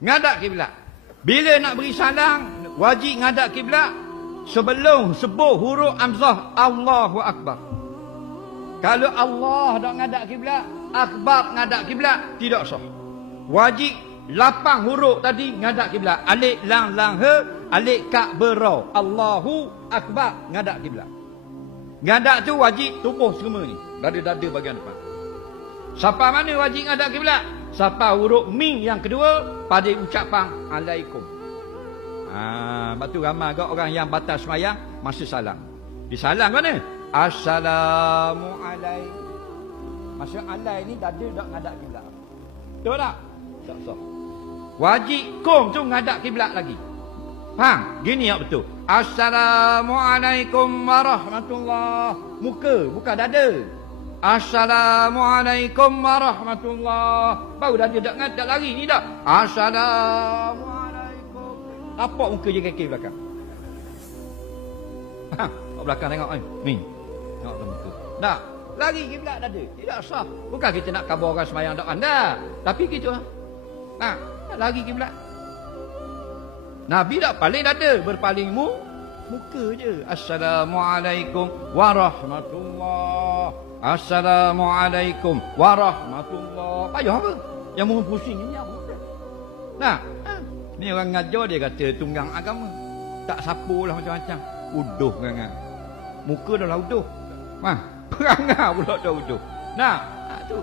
Ngadap kiblat. Bila nak beri salam, wajib ngadap kiblat sebelum sebut huruf hamzah Allahu Akbar. Kalau Allah dak ngadap kiblat, akbar ngadap kiblat, tidak sah. Wajib 8 huruf tadi ngadap kiblat. Alif lam lam he, alif ka berau. Allahu Akbar ngadap kiblat. Ngadap tu wajib tubuh semua ni, dada-dada bahagian depan. Siapa mana wajib ngadap kiblat? Siapa huruf mim yang kedua pada ucapan alaikum. Lepas tu ramai ke orang yang batal semayang masa salam. Di salam mana? Assalamualaikum. Masa alai ni dada dak ngadap kiblat. Betul tak? Tak sah. Wajib kum tu ngadap kiblat lagi. Faham? Gini yang betul. Assalamualaikum warahmatullahi. Muka, bukan dada. Assalamualaikum warahmatullahi. Baru dada dak ngadap lari ni dak. Assalamualaikum. Tapak muka je kaki belakang. Faham? Kat belakang tengok ni. Tengok ke muka. Tak. Lari kiblat dada. Tidak sah. Bukan kita nak khabar orang sembahyang tak anda. Tapi kita lari kiblat. Nabi tak paling dada, berpaling muka je. Assalamualaikum warahmatullahi. Assalamualaikum warahmatullahi. Payah apa? Yang murah pusing ni apa? Ni orang ngajar dia kata tunggang agama. Tak sapulah macam-macam. Uduh perangai. Muka dah lah uduh. Perangai pula dah uduh. Tu.